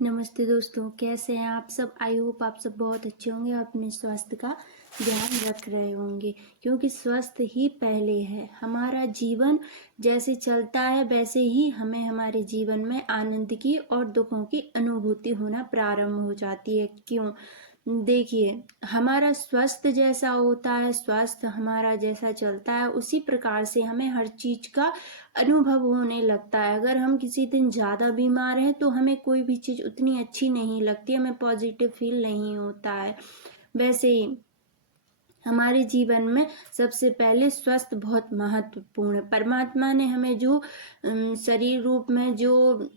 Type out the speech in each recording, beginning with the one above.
नमस्ते दोस्तों, कैसे हैं आप सब। आई होप आप सब बहुत अच्छे होंगे और अपने स्वास्थ्य का ध्यान रख रहे होंगे, क्योंकि स्वास्थ्य ही पहले है। हमारा जीवन जैसे चलता है वैसे ही हमें हमारे जीवन में आनंद की और दुखों की अनुभूति होना प्रारंभ हो जाती है। क्यों? देखिए, हमारा स्वास्थ्य जैसा होता है, स्वास्थ्य हमारा जैसा चलता है, उसी प्रकार से हमें हर चीज का अनुभव होने लगता है। अगर हम किसी दिन ज़्यादा बीमार हैं तो हमें कोई भी चीज़ उतनी अच्छी नहीं लगती, हमें पॉजिटिव फील नहीं होता है। वैसे ही हमारे जीवन में सबसे पहले स्वास्थ्य बहुत महत्वपूर्ण है। परमात्मा ने हमें जो शरीर रूप में जो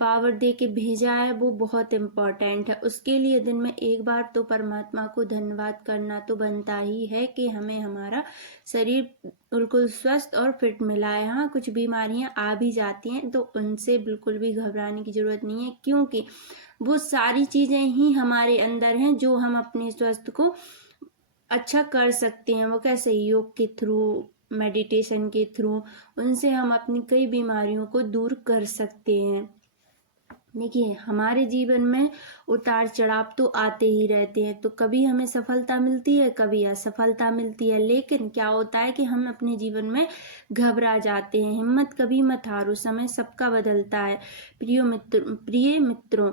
पावर दे के भेजा है वो बहुत इम्पोर्टेंट है। उसके लिए दिन में एक बार तो परमात्मा को धन्यवाद करना तो बनता ही है कि हमें हमारा शरीर बिल्कुल स्वस्थ और फिट मिला है। हाँ, कुछ बीमारियां आ भी जाती हैं तो उनसे बिल्कुल भी घबराने की जरूरत नहीं है, क्योंकि वो सारी चीजें ही हमारे अंदर हैं जो हम अपने स्वास्थ्य को अच्छा कर सकते हैं। वो कैसे? योग के थ्रू, मेडिटेशन के थ्रू, उनसे हम अपनी कई बीमारियों को दूर कर सकते हैं। देखिए, हमारे जीवन में उतार चढ़ाव तो आते ही रहते हैं, तो कभी हमें सफलता मिलती है, कभी असफलता मिलती है। लेकिन क्या होता है कि हम अपने जीवन में घबरा जाते हैं। हिम्मत कभी मत हारो, समय सबका बदलता है। प्रिय मित्रों,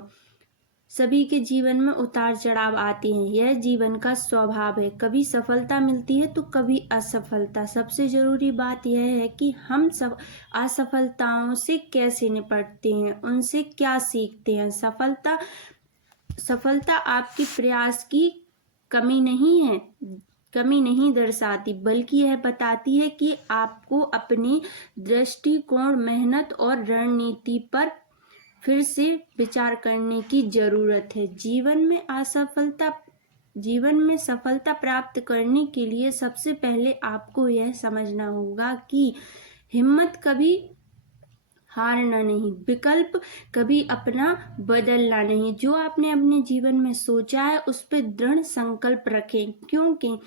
सभी के जीवन में उतार चढ़ाव आते हैं, यह जीवन का स्वभाव है। कभी सफलता मिलती है तो कभी असफलता। सबसे जरूरी बात यह है कि हम सब असफलताओं से कैसे निपटते हैं, उनसे क्या सीखते हैं। सफलता आपके प्रयास की कमी नहीं है, कमी नहीं दर्शाती, बल्कि यह बताती है कि आपको अपनी दृष्टिकोण, मेहनत और रणनीति पर फिर से विचार करने की जरूरत है। जीवन में सफलता प्राप्त करने के लिए सबसे पहले आपको यह समझना होगा कि हिम्मत कभी हारना नहीं, विकल्प कभी अपना बदलना नहीं। जो आपने अपने जीवन में सोचा है उस पर दृढ़ संकल्प रखें, क्योंकि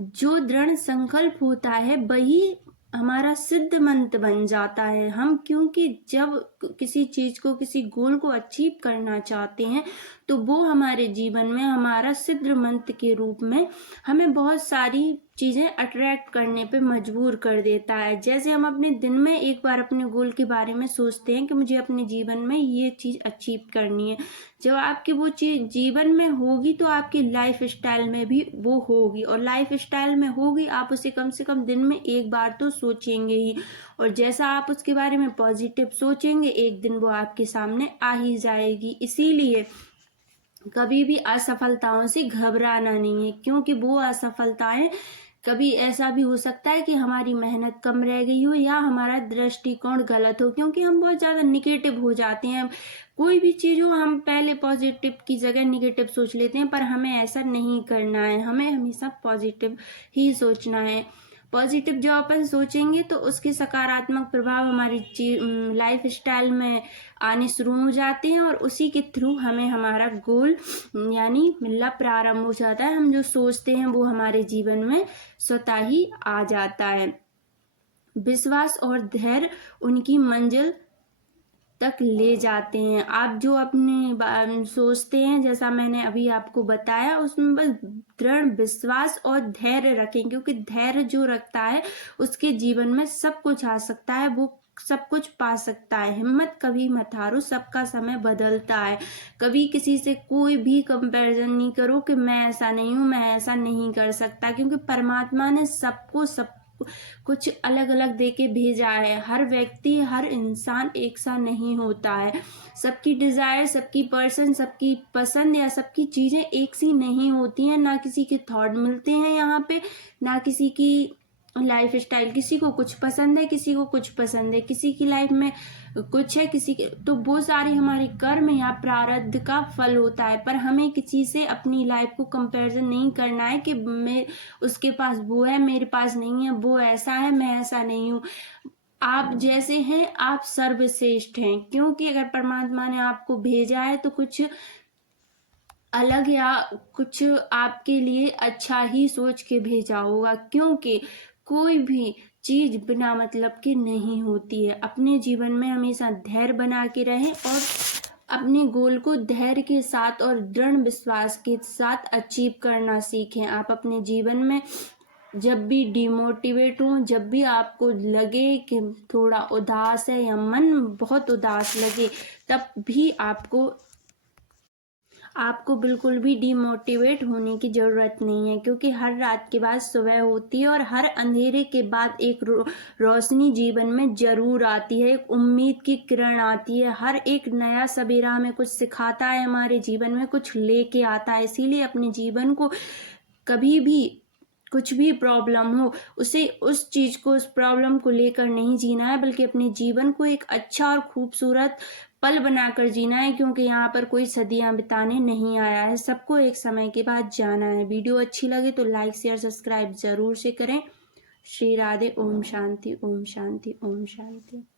जो दृढ़ संकल्प होता है वही हमारा सिद्ध मंत्र बन जाता है। हम क्योंकि जब किसी चीज को, किसी गोल को अचीव करना चाहते हैं तो वो हमारे जीवन में हमारा सिद्ध मंत्र के रूप में हमें बहुत सारी चीजें अट्रैक्ट करने पे मजबूर कर देता है। जैसे हम अपने दिन में एक बार अपने गोल के बारे में सोचते हैं कि मुझे अपने जीवन में ये चीज अचीव करनी है, जब आपकी वो चीज जीवन में होगी तो आपकी लाइफ स्टाइल में भी वो होगी, और लाइफ स्टाइल में होगी आप उसे कम से कम दिन में एक बार तो सोचेंगे ही। और जैसा आप उसके बारे में पॉजिटिव सोचेंगे, एक दिन वो आपके सामने आ ही जाएगी। इसीलिए कभी भी असफलताओं से घबराना नहीं है, क्योंकि वो असफलताएं कभी ऐसा भी हो सकता है कि हमारी मेहनत कम रह गई हो या हमारा दृष्टिकोण गलत हो, क्योंकि हम बहुत ज़्यादा निगेटिव हो जाते हैं। कोई भी चीज़ हो, हम पहले पॉजिटिव की जगह निगेटिव सोच लेते हैं, पर हमें ऐसा नहीं करना है। हमें हमेशा पॉजिटिव ही सोचना है। पॉजिटिव जब अपन सोचेंगे तो उसके सकारात्मक प्रभाव हमारी लाइफ स्टाइल में आने शुरू हो जाते हैं, और उसी के थ्रू हमें हमारा गोल यानी मिलना प्रारंभ हो जाता है। हम जो सोचते हैं वो हमारे जीवन में स्वतः ही आ जाता है। विश्वास और धैर्य उनकी मंजिल तक ले जाते हैं। आप जो अपने सोचते हैं, जैसा मैंने अभी आपको बताया, उसमें बस दृढ़ विश्वास और धैर्य रखें, क्योंकि धैर्य जो रखता है उसके जीवन में सब कुछ आ सकता है, वो सब कुछ पा सकता है। हिम्मत कभी मत हारो, सबका समय बदलता है। कभी किसी से कोई भी कंपैरिजन नहीं करो कि मैं ऐसा नहीं हूँ, मैं ऐसा नहीं कर सकता, क्योंकि परमात्मा ने सबको सब कुछ अलग अलग दे के भेजा है। हर व्यक्ति, हर इंसान एक सा नहीं होता है। सबकी डिजायर, सबकी पर्सन, सबकी पसंद या सबकी चीजें एक सी नहीं होती हैं। ना किसी के थॉट मिलते हैं यहाँ पे, ना किसी की लाइफ स्टाइल। किसी को कुछ पसंद है, किसी को कुछ पसंद है, किसी की लाइफ में कुछ है, किसी के, तो वो सारी हमारे कर्म या प्रारब्ध का फल होता है। पर हमें किसी से अपनी लाइफ को कंपैरिजन नहीं करना है कि मैं, उसके पास वो है, मेरे पास नहीं है, वो ऐसा है, मैं ऐसा नहीं हूँ। आप जैसे हैं आप सर्वश्रेष्ठ हैं, क्योंकि अगर परमात्मा ने आपको भेजा है तो कुछ अलग या कुछ आपके लिए अच्छा ही सोच के भेजा होगा, क्योंकि कोई भी चीज बिना मतलब की नहीं होती है। अपने जीवन में हमेशा धैर्य बना के रहें और अपने गोल को धैर्य के साथ और दृढ़ विश्वास के साथ अचीव करना सीखें। आप अपने जीवन में जब भी डिमोटिवेट हो, जब भी आपको लगे कि थोड़ा उदास है या मन बहुत उदास लगे, तब भी आपको बिल्कुल भी डिमोटिवेट होने की ज़रूरत नहीं है, क्योंकि हर रात के बाद सुबह होती है और हर अंधेरे के बाद एक रोशनी जीवन में ज़रूर आती है, एक उम्मीद की किरण आती है। हर एक नया सवेरा हमें कुछ सिखाता है, हमारे जीवन में कुछ लेके आता है। इसीलिए अपने जीवन को कभी भी कुछ भी प्रॉब्लम हो, उसे उस चीज़ को, उस प्रॉब्लम को लेकर नहीं जीना है, बल्कि अपने जीवन को एक अच्छा और खूबसूरत पल बनाकर जीना है, क्योंकि यहाँ पर कोई सदियां बिताने नहीं आया है, सबको एक समय के बाद जाना है। वीडियो अच्छी लगे तो लाइक शेयर सब्सक्राइब जरूर से करें। श्री राधे। ओम शांति, ओम शांति, ओम शांति।